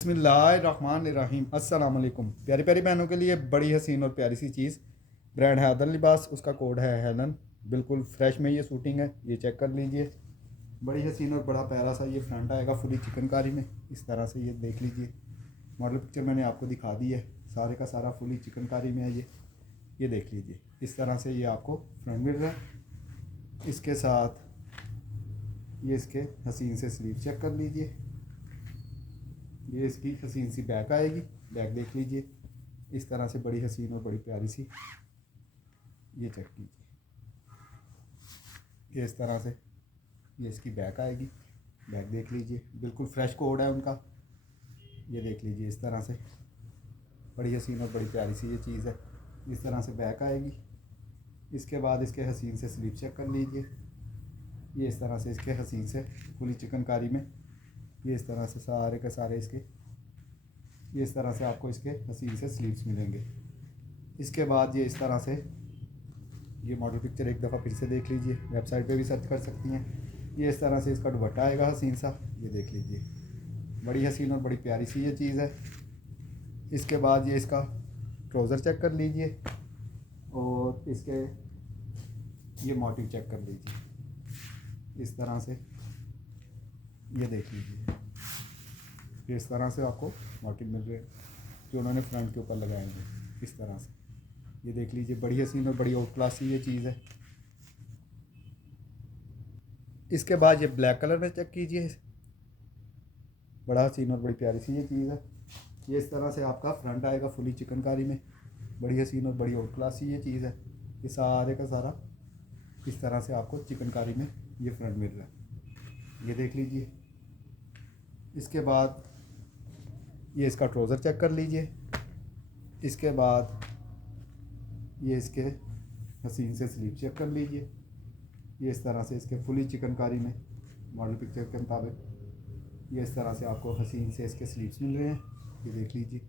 बिस्मिल्लाहिर्रहमानिर्रहीम। अस्सलाम वालेकुम। प्यारी प्यारी बहनों के लिए बड़ी हसीन और प्यारी सी चीज़, ब्रांड है अदर लिबास, उसका कोड है हेलन। बिल्कुल फ्रेश में ये सूटिंग है, ये चेक कर लीजिए। बड़ी हसीन और बड़ा प्यारा सा ये फ्रंट आएगा फुली चिकनकारी में, इस तरह से ये देख लीजिए। मॉडल पिक्चर मैंने आपको दिखा दी है, सारे का सारा फुली चिकनकारी में है ये देख लीजिए। इस तरह से ये आपको फ्रंट मिल रहा है। इसके साथ ये इसके हसीन से स्लीव चेक कर लीजिए। ये इसकी हसीन सी बैक आएगी, बैक देख लीजिए। इस तरह से बड़ी हसीन और बड़ी प्यारी सी ये चेक कीजिए। ये इस तरह से ये इसकी बैक आएगी, बैक देख लीजिए। बिल्कुल फ्रेश कोड है उनका, ये देख लीजिए। इस तरह से बड़ी हसीन और बड़ी प्यारी सी ये चीज़ है। इस तरह से बैक आएगी। इसके बाद इसके हसीन से स्लीव चेक कर लीजिए। ये इस तरह से इसके हसीन से फुली चिकनकारी में ये इस तरह से सारे के सारे इसके ये इस तरह से आपको इसके हसीन से स्लीव्स मिलेंगे। इसके बाद ये इस तरह से ये मॉडल पिक्चर एक दफ़ा फिर से देख लीजिए, वेबसाइट पे भी सर्च कर सकती हैं। ये इस तरह से इसका दुपट्टा आएगा हसीन सा, ये देख लीजिए। बड़ी हसीन और बड़ी प्यारी सी ये चीज़ है। इसके बाद ये इसका ट्राउज़र चेक कर लीजिए और इसके ये मोटिव चेक कर लीजिए। इस तरह से ये देख लीजिए। इस तरह से आपको मोटिव मिल रहे हैं जो उन्होंने फ्रंट के ऊपर लगाएंगे। इस तरह से ये देख लीजिए। बड़ी हसीन और बड़ी आउट क्लास ये चीज़ है। इसके बाद ये ब्लैक कलर में चेक कीजिए। बड़ा हसीन और बड़ी प्यारी सी ये चीज़ है। ये इस तरह से आपका फ्रंट आएगा फुली चिकनकारी में। बड़ी हसीन और बड़ी आउट क्लास ये चीज़ है। ये सारे का सारा इस तरह से आपको चिकनकारी में ये फ्रंट मिल रहा है, ये देख लीजिए। इसके बाद ये इसका ट्राउज़र चेक कर लीजिए। इसके बाद ये इसके हसीन से स्लीव चेक कर लीजिए। ये इस तरह से इसके फुली चिकनकारी में मॉडल पिक्चर के मुताबिक ये इस तरह से आपको हसीन से इसके स्लीव्स मिल रहे हैं, ये देख लीजिए।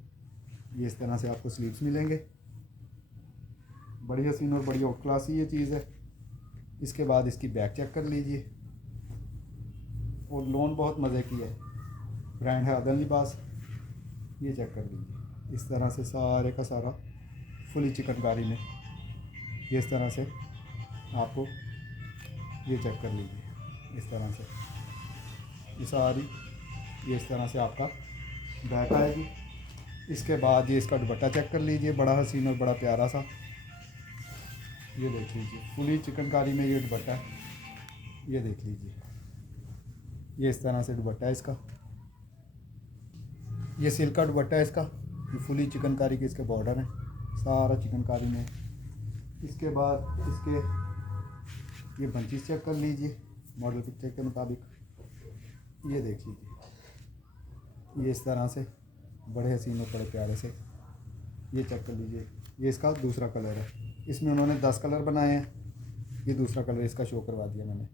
ये इस तरह से आपको स्लीव्स मिलेंगे। बड़ी हसीन और बड़ी आउट क्लास ये चीज़ है। इसके बाद इसकी बैक चेक कर लीजिए और लोन बहुत मज़े की है, ब्रांड है अदर लिबास, ये चेक कर लीजिए। इस तरह से सारे का सारा फुली चिकनकारी में ये इस तरह से आपको ये चेक कर लीजिए। इस तरह से ये सारी ये इस तरह से आपका बैक आएगी। इसके बाद ये इसका दुपट्टा चेक कर लीजिए, बड़ा हसीन और बड़ा प्यारा सा, ये देख लीजिए। फुली चिकनकारी में ये दुपट्टा है, ये देख लीजिए। ये इस तरह से दुपट्टा है इसका, ये सिल्क का दुपट्टा है इसका। ये फुली चिकनकारी के इसके बॉर्डर हैं, सारा चिकनकारी में। इसके बाद इसके ये बंचेस चेक कर लीजिए मॉडल पिक्चर के मुताबिक, ये देख लीजिए। ये इस तरह से बड़े हसीन और बड़े प्यारे से ये चेक कर लीजिए। ये इसका दूसरा कलर है, इसमें उन्होंने 10 कलर बनाए हैं, ये दूसरा कलर इसका शो करवा दिया मैंने।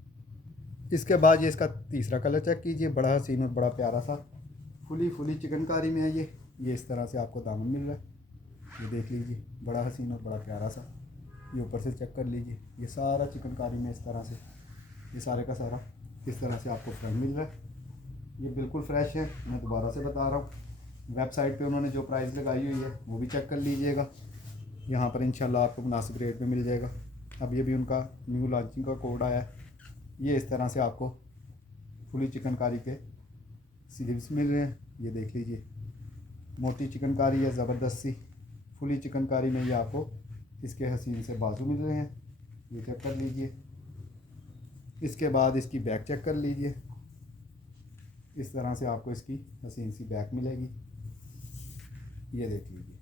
इसके बाद ये इसका तीसरा कलर चेक कीजिए, बड़ा हसीन और बड़ा प्यारा सा फुली चिकनकारी में है ये इस तरह से आपको दामन मिल रहा है, ये देख लीजिए। बड़ा हसीन और बड़ा प्यारा सा ये ऊपर से चेक कर लीजिए। ये सारा चिकनकारी में इस तरह से ये सारे का सारा इस तरह से आपको फ्रंट मिल रहा है। ये बिल्कुल फ्रेश है, मैं दोबारा से बता रहा हूँ। वेबसाइट पे उन्होंने जो प्राइस लगाई हुई है वो भी चेक कर लीजिएगा। यहाँ पर इंशाल्लाह आपको मुनासिब रेट में मिल जाएगा। अब ये भी उनका न्यू लॉन्चिंग का कोड आया है। ये इस तरह से आपको फुली चिकनकारी के स्लीव्स मिल रहे हैं, ये देख लीजिए। मोटी चिकनकारी है, ज़बरदस्त सी फुली चिकनकारी में ये आपको इसके हसीन से बाजू मिल रहे हैं, ये चेक कर लीजिए। इसके बाद इसकी बैक चेक कर लीजिए। इस तरह से आपको इसकी हसीन सी बैक मिलेगी, ये देख लीजिए।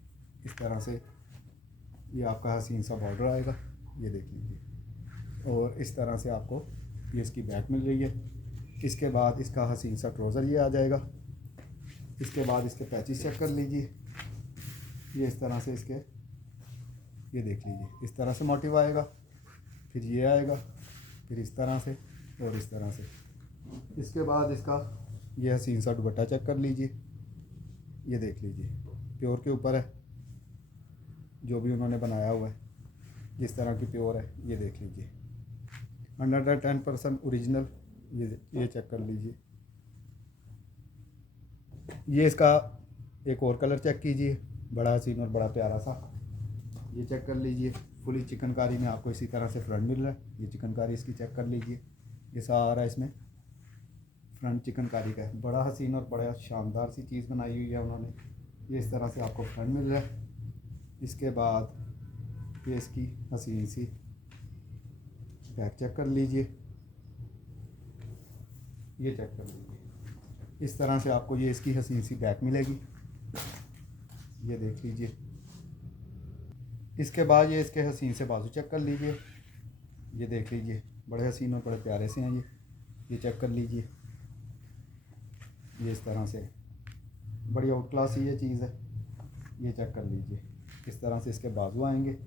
इस तरह से ये आपका हसीन सा बॉर्डर आएगा, ये देख लीजिए। और इस तरह से आपको ये इसकी बैक मिल रही है। इसके बाद इसका हसीन सा ट्राउज़र ये आ जाएगा। इसके बाद इसके पैचेस चेक कर लीजिए। ये इस तरह से इसके ये देख लीजिए। इस तरह से मोटिव आएगा, फिर ये आएगा, फिर इस तरह से और इस तरह से। इसके बाद इसका ये हसीन सा दुपट्टा चेक कर लीजिए, ये देख लीजिए। प्योर के ऊपर है, जो भी उन्होंने बनाया हुआ है जिस तरह की प्योर है, ये देख लीजिए। 110% ओरिजिनल, ये चेक कर लीजिए। ये इसका एक और कलर चेक कीजिए, बड़ा हसीन और बड़ा प्यारा सा। ये चेक कर लीजिए, फुली चिकनकारी में आपको इसी तरह से फ्रंट मिल रहा है। ये चिकनकारी इसकी चेक कर लीजिए, ये सारा इसमें फ्रंट चिकनकारी का है। बड़ा हसीन और बड़ा शानदार सी चीज़ बनाई हुई है उन्होंने। ये इस तरह से आपको फ्रंट मिल रहा है। इसके बाद ये इसकी हसीन सी बैक चेक कर लीजिए, ये चेक कर लीजिए। इस तरह से आपको ये इसकी हसीन सी बैक मिलेगी, ये देख लीजिए। इसके बाद ये इसके हसीन से बाजू चेक कर लीजिए, ये देख लीजिए, बड़े हसीन और बड़े प्यारे से हैं ये चेक कर लीजिए। ये इस तरह से बड़ी आउट क्लास ये चीज़ है, ये चेक कर लीजिए। इस तरह से इसके बाजू आएंगे।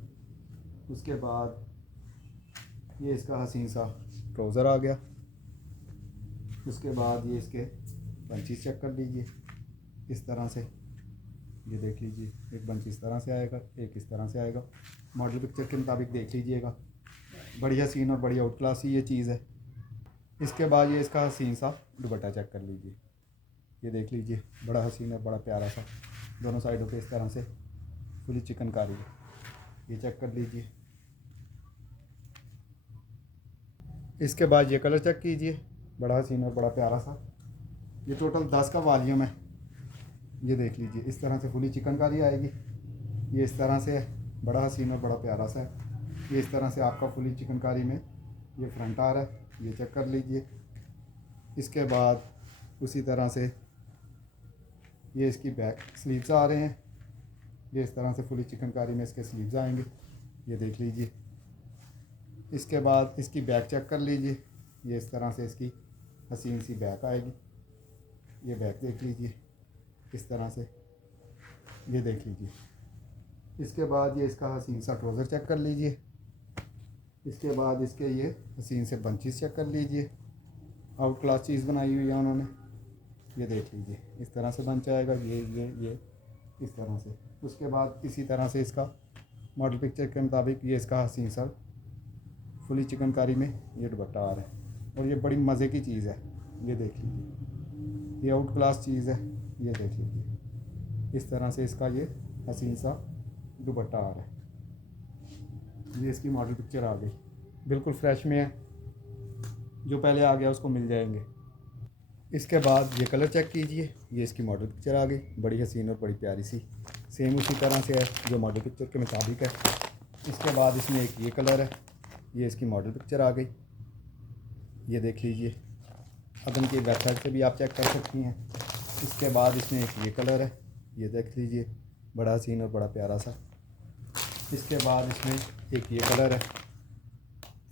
उसके बाद ये इसका हसीन सा ट्राउज़र आ गया। उसके बाद ये इसके बंचीज चेक कर लीजिए, इस तरह से ये देख लीजिए। एक बंच इस तरह से आएगा, एक इस तरह से आएगा। मॉडल पिक्चर के मुताबिक देख लीजिएगा, बड़ी हसीन और बड़ी आउट क्लास ये चीज़ है। इसके बाद ये इसका हसीन सा दुपट्टा चेक कर लीजिए, ये देख लीजिए, बड़ा हसीन और बड़ा प्यारा सा, दोनों साइडों पे इस तरह से फुली चिकनकारी है, ये चेक कर लीजिए। इसके बाद ये कलर चेक कीजिए, बड़ा हसीन और बड़ा प्यारा सा। ये टोटल 10 का वॉल्यूम है, ये देख लीजिए। इस तरह से फुली चिकनकारी आएगी, ये इस तरह से है, बड़ा हसीन और बड़ा प्यारा सा है। ये इस तरह से आपका फुली चिकनकारी में ये फ्रंट आ रहा है, ये चेक कर लीजिए। इसके बाद उसी तरह से ये इसकी बैक स्लीव्स आ रहे हैं, ये इस तरह से फुली चिकनकारी में इसके स्लीव्स आएंगे, ये देख लीजिए। इसके बाद इसकी बैक चेक कर लीजिए, ये इस तरह से इसकी हसीन सी बैक आएगी, ये बैक देख लीजिए इस तरह से, ये देख लीजिए। इसके बाद ये इसका हसीन सा ट्राउज़र चेक कर लीजिए। इसके बाद इसके ये हसीन से बंचीज चेक कर लीजिए, आउट क्लास चीज़ बनाई हुई है उन्होंने, ये देख लीजिए। इस तरह से बंच आएगा, ये इस तरह से। उसके बाद इसी तरह से इसका मॉडल पिक्चर के मुताबिक ये इसका हसीन सा फुली चिकनकारी में ये दुपट्टा आ रहा है, और ये बड़ी मज़े की चीज़ है, ये देख लीजिए। ये आउट क्लास चीज़ है, ये देख लीजिए। इस तरह से इसका ये हसीन सा दुपट्टा आ रहा है। ये इसकी मॉडल पिक्चर आ गई, बिल्कुल फ्रेश में है, जो पहले आ गया उसको मिल जाएंगे। इसके बाद ये कलर चेक कीजिए, ये इसकी मॉडल पिक्चर आ गई, बड़ी हसीन और बड़ी प्यारी सी, सेम उसी तरह से है जो मॉडल पिक्चर के मुताबिक है। इसके बाद इसमें एक ये कलर है, ये इसकी मॉडल पिक्चर आ गई, ये देख लीजिए। अब इनकी वेबसाइट से भी आप चेक कर सकती हैं। इसके बाद इसमें एक ये कलर है, ये देख लीजिए, बड़ा हसीन और बड़ा प्यारा सा। इसके बाद इसमें एक ये कलर है।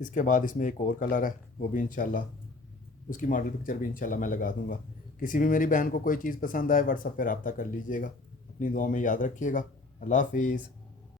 इसके बाद इसमें एक और कलर है, वो भी इंशाल्लाह उसकी मॉडल पिक्चर भी इंशाल्लाह मैं लगा दूंगा। किसी भी मेरी बहन को कोई चीज़ पसंद आए व्हाट्सएप पर रब्ता कर लीजिएगा। अपनी दुआ में याद रखिएगा। अल्लाह हाफिज़।